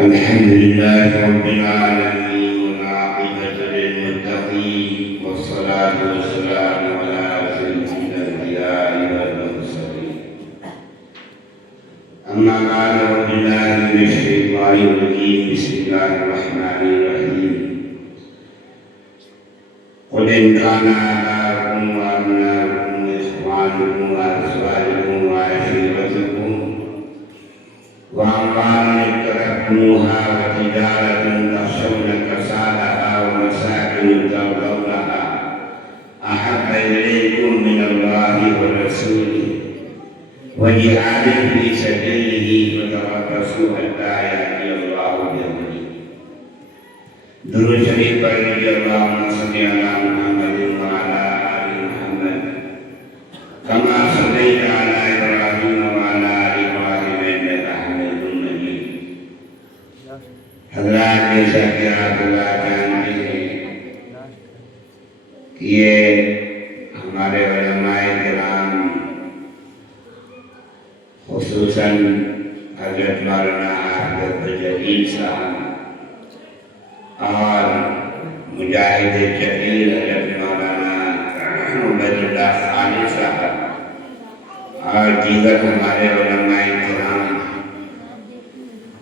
الحمد لله رب العالمين والعاقبة للمتقين والصلاة والسلام على سيد الأنبياء والمرسلين أما بعد بالله من الشيطان الرجيم بسم الله الرحمن الرحيم قل إن كان آباؤكم وأبناؤكم وإخوانكم وأزواجكم وعشيرتكم وأموال اقترفتموها وتجارة تخشون كسادها ومساكن ترضونها أحب إليكم من الله ورسوله وجهاد في سبيله فتربصوا حتى يأتي الله بأمره. درود شریف پڑھ لیجیے اللہم صلی علی محمد وعلی آل محمد کما صلیت علی ابراہیم وعلی آل ابراہیم انک حمید مجید. حضرات جیسا کہ آپ اللہ جانتے ہیں کہ یہ ہمارے علماء کرام خصوصاً حضرت مولانا حافظ جلیل صاحب اور مجاہد جلیل حضرت مولانا عبید اللہ خانی صاحب اور دیگر ہمارے علماء کرام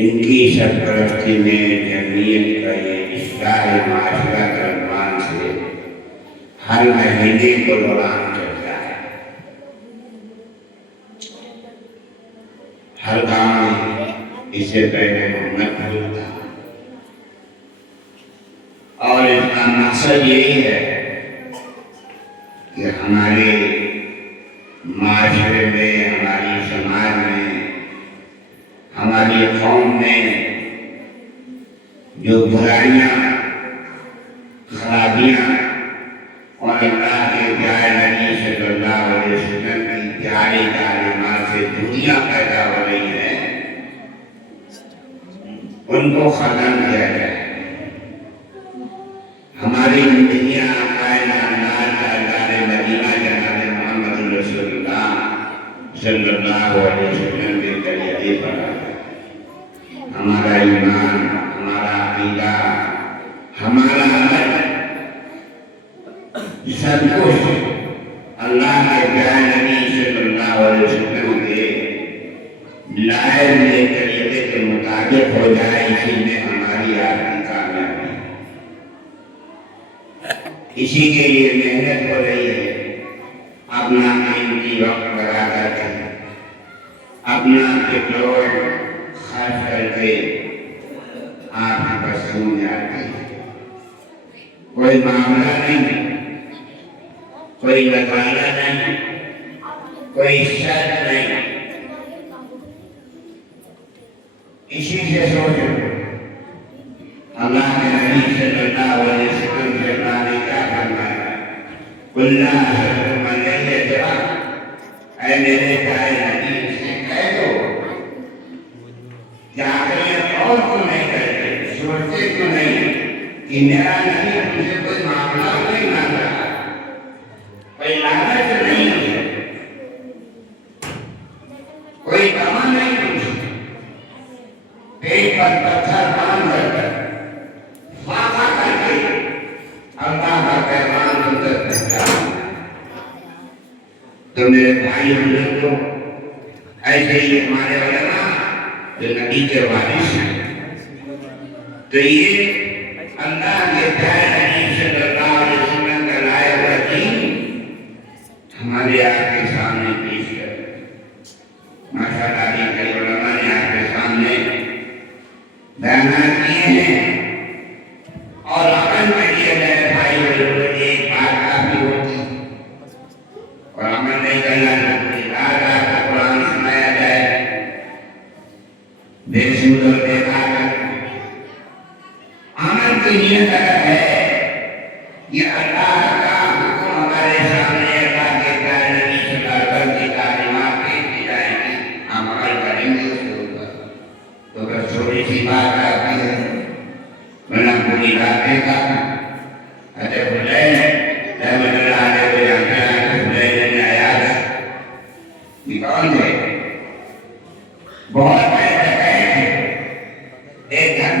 ان کی سرپرستی میں جمعیت کا یہ اصلاح معاشرہ کے عنوان سے ہر مہینے کو دوران چلتا ہے. ہر گاؤں میں اس سے پہلے محمد ہوتا اور اس کا مقصد یہی ہے کہ ہمارے معاشرے میں ہماری سماج میں ہماری قوم میں جو برائیاں خرابیاں اور اللہ کے پیارے نبی صلی اللہ علیہ وسلم کی پیاری تعلیمات سے دنیا پیدا ہو رہی ہے ان کو ختم کیا جائے. ہماری دنیا مدینہ جناب محمد رسول اللہ صلی اللہ علیہ وسلم کے طریقے پر ہمارا ایمان، ہمارا عقیدہ، ہمارا عمل سب کچھ اللہ کے پیارے نبی صلی اللہ علیہ وسلم کے لائے ہوئے طریقے کے مطابق ہو جائے. اسی میں ہماری آخری کامیابی، اسی کے لیے محنت ہو رہی ہے. اپنا قیمتی وقت لگا کر کے اپنا پیٹرول خرچ کر کے آپ کی پسند جاتی ہے. کوئی معاملہ نہیں، کوئی لگانا نہیں، کوئی شرط نہیں. اسی سے سوچو اللہ کے نبی صلی اللہ علیہ وسلم سے اللہ نے کیا فرمایا؟ قُلْ لَا أَسْأَلُكُمْ عَلَيْهِ أَجْرًا. اے میرے پیارے نبی سے کہہ دو کہ آپ اور کیوں نہیں کرتے، سوچتے کیوں نہیں کہ میرا نبی تم سے کوئی معاملہ نہیں مانگ رہا، کوئی لالچ نہیں ہے، کوئی کما نہیں تم سے. پیٹ پر پتھر باندھ کر فاقہ کر کے اللہ کا پیغام تم تک پہنچانا. تو میرے بھائی بزرگوں، ایسے ہی ہمارے علماء جو نبی کے وارث ہیں، تو یہ اللہ کے پیارے نبی صلی اللہ علیہ وسلم کا لائے ہوا دین ہمارے آپ کے سامنے پیش کر ماشاء اللہ کے علماء نے آپ کے سامنے بیانات کیے ہیں اور عمل میں کیے گئے. بھائی بزرگوں کی ایک بات کافی ہوتی اور عمل نہیں کرنا چاہتے. رات رات کا قرآن سنایا جائے بے سود اور بے کار. عمل کی نیت اگر ہے یہ اللہ کا حکم ہمارے سامنے اللہ کے پیارے نبی صلی اللہ علیہ وسلم کی تعلیمات پیش کی جائیں گی، ہم عمل کریں گے اس کے اوپر. تو بس تھوڑی سی بات آتی ہے ورنہ پوری باتیں کا حضرت حسین رحمۃ اللہ علیہ کو جانتے ہیں. حسین بن عیاض یہ کون تھے؟ بہت بڑے تھے.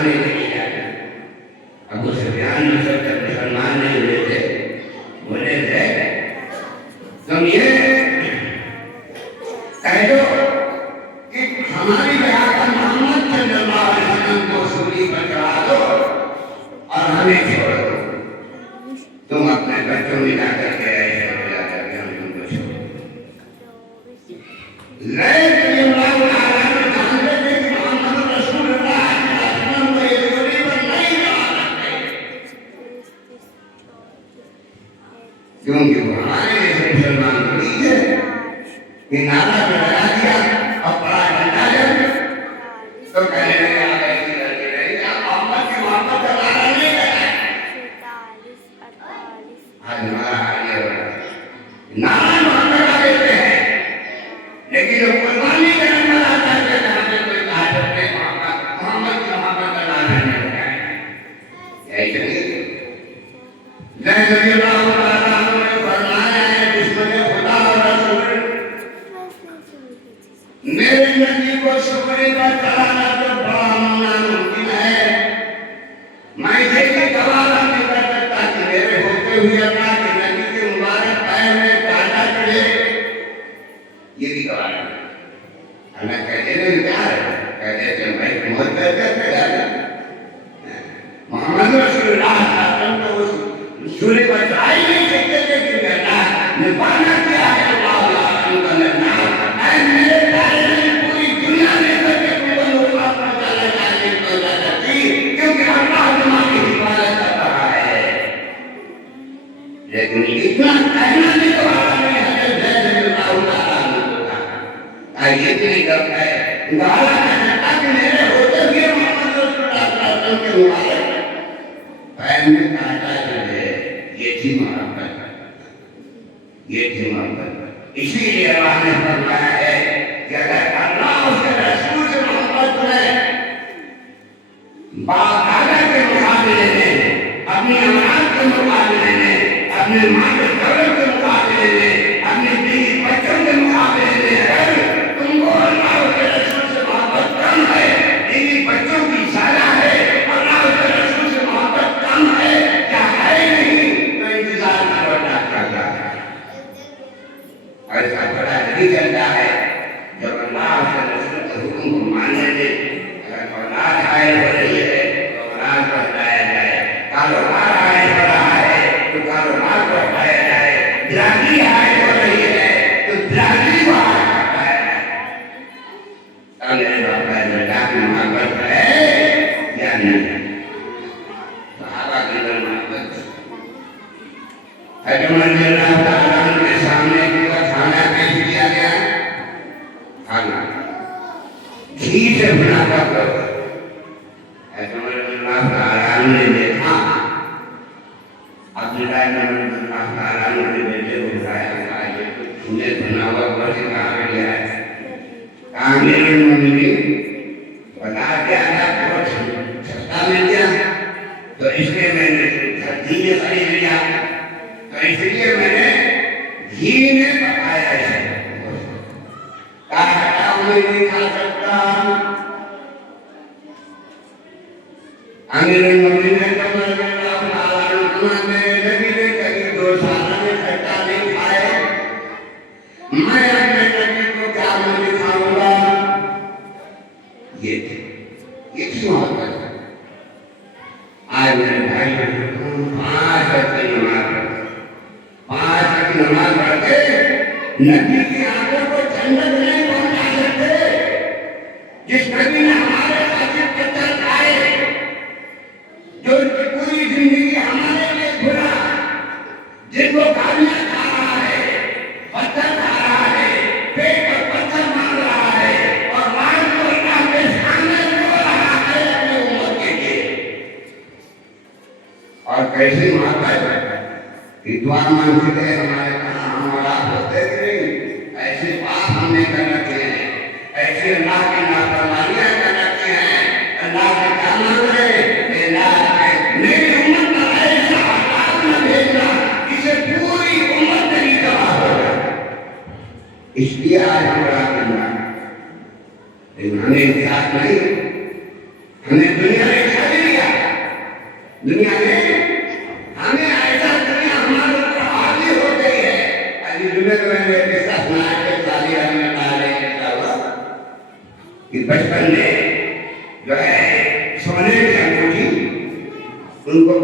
کھانے کے لیے جانا. ابو سفیان نے سب تک مسلمان نہیں ہوئے تھے. بولے تھے تم یہ کہہ دو کہ ہماری بہا کر محمد صلی اللہ علیہ وسلم کو سولی پر چڑھا دو اور ہمیں چھوڑ دو. تم اپنے بچوں میں جا کر کے ایسے ہو جا کر کے ہم تم کو چھوڑ دو. لیکن اللہ تعالیٰ نے جانتے تھے کہ محمد رسول اللہ علیہ وسلم کو یہ سولی پر نہیں چڑھا سکتے کیونکہ وہ ہمارے جیسے مسلمان کو نہیں ہے کہ نعرہ پہ لگا دیا اور بڑا ڈنڈا لے تو کہنے لگے آپ ایسی لڑکی رہی محمد کی محبت کا نعرہ نہیں لگا. آج ہمارا حال یہ ہو رہا ہے نعرہ محمد کا دیتے ہیں لیکن وہ قربانی کرنے والا چاہتے ہیں ہمیں کوئی کہا پہ محمد کی محبت کا نعرہ نہیں لگائے. یہی چلیے جیسے اللہ تعالیٰ نے فرمایا ہے دشمن خدا اور رسول میرے نبی کو شکری کا چڑھانا تو بڑا ناممکن ہے. میں یہ بھی گوارا نہیں کر سکتا کہ میرے ہوتے ہوئے اللہ کے نبی کے مبارک پیر میں کانٹا چڑھے. یہ بھی گوارا نہیں. ہمیں کہتے ہیں کیا ہے کہتے ہیں بھائی محبت کرتے جانا محمد رسول اللہ صلی اللہ علیہ وسلم کو سولی پر چڑھائی نہیں سکتے لیکن اللہ نے بانا کیا ہے اللہ کا نام اے میرے پیارے نبی پوری دنیا میں سب کے تم کو نقصان پہنچانے والے کو جا سکتی کیونکہ اللہ تمہاری حفاظت کر رہا ہے. لیکن اتنا کہنا نہیں تو نہیں حضرت زید رضی اللہ تعالیٰ عنہ کو کہا یہ نہیں کرتا ہے گالا کہتا کہ میرے ہوتے ہوئے محمد رسول اللہ صلی اللہ علیہ وسلم کے مبارک پیر میں کانٹا چڑھے. یہ تھی محبت. یہ تھی محبت. اسی لیے اللہ نے فرمایا ہے کہ اگر اللہ اس کے رسول سے محبت میں باپ دادا کے مقابلے میں اپنی اولاد کے مقابلے میں اپنے ماں کے قبر کے مقابلے میں اپنے بیوی بچوں کے مقابلے میں اگر تم کو اللہ اس کے رسول سے محبت کم ہے بیوی بچوں کی زیادہ ہے اللہ اس کے رسول سے محبت کم ہے کیا ہے نہیں تو انتظار نہ برداشت کرتا ہے. اور اس کا پتہ نہیں چلتا ہے جب اللہ اس کے رسول کے حکم کو ماننے دے. اگر اولاد حائل ہو رہی ہے تو اولاد کو ہٹایا جائے. کاروبار حائل ہو رہا ہے تو کاروبار کو ہٹایا جائے. برادری حائل ہو رہی ہے تو برادری کو ہٹایا جائے. اب میرے باپ بیٹا کی محبت ہے یا نہیں؟ صحابہ کی محبت حضرت رضی اللہ تعالیٰ عنہ کے سامنے کھانا پیش کیا گیا. کھانا گھی سے بنا کر حضرت رضی اللہ تعالیٰ عنہ نے دیکھا. عبداللہ بن رضی اللہ تعالیٰ عنہ کے بیٹے کو بتایا کہ یہ تو چولہے بنا ہوا گھر سے کہاں پہ لیا ہے. کہاں میرے مومنین بتا کے آیا بہت سستا مل گیا تو اس لیے میں نے گھی میں خرید لیا. تو اس لیے میں نے گھی میں پکایا ہے. کہا میں نہیں کھا سکتا. امیر المومنین نے کہا اللہ تعالیٰ نے نبی نے کبھی 2 سال میں کھٹا نہیں کھائے. میں اپنے نبی کو کیا میں دکھاؤں گا. یہ تھی محبت. آج میرے بھائی 5 وقت کی نماز پڑھ کے نبی کی آنکھوں کو جنت نہیں پہنچا سکتے. جس نبی نے ہمارے ساتھ پتھر کھائے جو پوری زندگی ہمارے لیے گھرا جن کو گالیاں کھا رہا ہے پتھر کھا رہا ہے پیٹ پر پتھر مار رہا ہے اور رات کو اللہ کے سامنے رو رہا ہے اپنی امت کے لیے. اور کیسی محبت کہ دعا مانگتے ہیں ہمارے کہاں ہمارا ہوتے کہ نہیں. ایسے بات ہم نے کر رکھے ہیں. ایسے اللہ کی نافرمانیاں کر رکھے ہیں. اللہ سے کیا مانگ رہے میری امت کا ایسا حالات نہ بھیجنا جسے پوری امت نہیں تباہ ہو جائے. اس لیے آج ہمارا کرنا لیکن ہمیں انتظار نہیں. ہمیں دنیا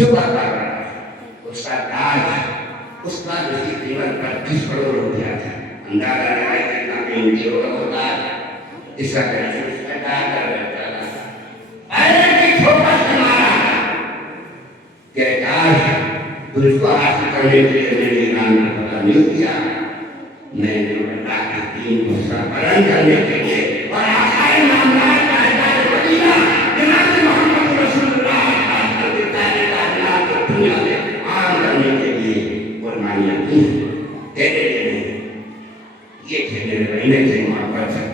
چپا کر رہا ہے اس کا تاج اس کا جو قیمت 25 کروڑ روپیہ تھا اندازہ لگائے کتنا قیمتی ہوتا ہے اس کا پیسہ کر رہتا تھا ایسے کی فوکس ہمارا کہ کاش اس کو حاصل کرنے کے لیے میں نے ایمان کو پتا نہیں کیا میں نے اللہ کے دین کو سربلند کرنے کے لیے اور آخری معاملات کا ہدایت وسیلہ جناب محمد رسول اللہ صلی اللہ علیہ وسلم کو دنیا میں عام کرنے کے لیے قربانیاں دی تیرے لیے نہیں یہ تھے میرے بہنیں سے محبت ہے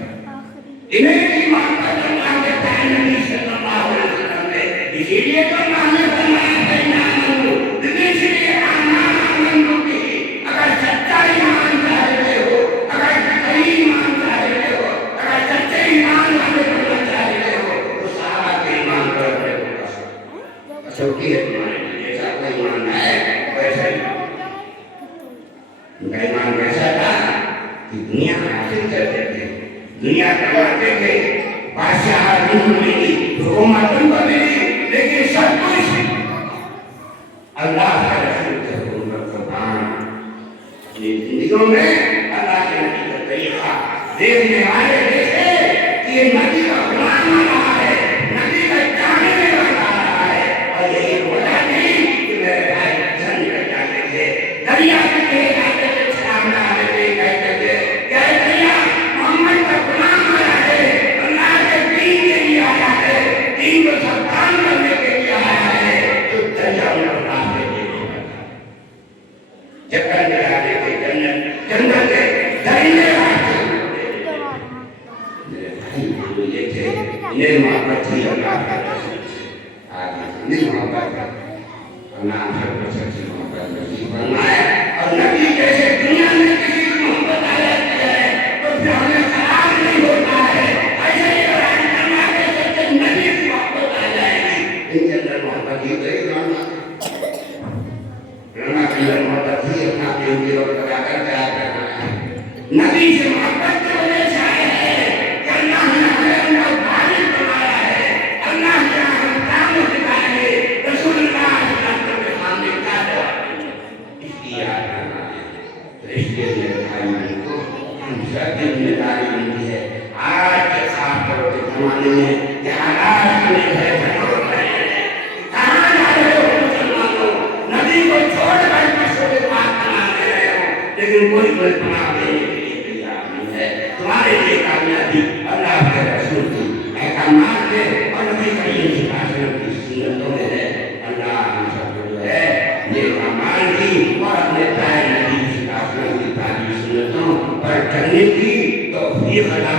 انہیں کی محبت اللہ کے پیارے نبی صلی اللہ علیہ وسلم نے اسی لیے تو اللہ نے فرمایا بین آمنو اس لیے آمان آمنو کی اگر سچا ایمان چاہتے ہو اگر صحیح ایمان چاہتے ہو اگر سچے ایمان والے بننا چاہتے ہو تو صحابہ کے ایمان پر اپنے کو اچھوٹی ہے تمہارے لیے جیسا کوئی ایمان ہے ویسا ہی ان کا ایمان ویسا تھا کہ دنیا حاصل کرتے تھے دنیا کماتے تھے بادشاہ ملی حکومتوں کو ملی لیکن سب کچھ اللہ کا رسول کے حکم پر قربان اپنی زندگیوں میں اللہ کے نبی کا طریقہ دیکھنے والے دیکھے کہ یہ نبی کا غلام آ رہا ہے نبی کا چاہنے والا آ رہا ہے اور یہی وجہ نہیں کہ میرے بھائی جھن کر جاتے تھے دریا کے کہے جاتے تھے سلام نہ آنے تھے کہتے تھے کہ اے دریا محمد کا غلام آیا ہے اللہ کے دین کے لیے آیا ہے دین کو سرکار کرنے کے لیے آیا ہے تو دریا میں اللہ سے چکر میں آنے کے جنت کے درینے یہ تھے انہیں محبت تھی اللہ کا رسول سے آگے انہیں محبت اللہ ہم سے سچی محبت نصیب فرمائے اور نبی جیسے دنیا میں کسی کی محبت آ جاتی ہے تو پھر ہمیں خراب نہیں ہوتا ہے ایسے ہی اگر اللہ کے سچے نبی کی محبت آ جائے گی ان کے اندر محبت ہی گئی رانا کے اندر محبت ہی اپنا دین کی اور کرا کر تیار کرنا ہے نبی سے محبت کی وجہ سے آئے ہیں کہ اللہ نے ہمیں اندر بارش بنایا ہے اللہ نے ہمیں کام سکھایا ہے رسول اللہ صلی اللہ علیہ وسلم کے سامنے کیا جواب اس کی یاد کرنا ہے تو اس لیے میرے بھائی کو ہم سب کی ذمہ داری بنتی ہے آج کے خاص طور کے زمانے میں کہ حالات میں ہے کہاں جا رہے ہو مسلمانوں نبی کو چھوڑ کر مسجد پاک بنا دے رہے ہو لیکن کوئی بنا دینے کے لیے تیار نہیں ہے تمہارے لیے کامیابی اللہ کے رسول کی احکامات میں اور نبی کریم صلی اللہ علیہ وسلم کی سنتوں میں ہے اللہ ہم سب کو جو ہے نیک اعمال کی اور اپنے پیارے نبی صلی اللہ علیہ وسلم کی تعلیم سنتوں پر چلنے کی توفیق عطا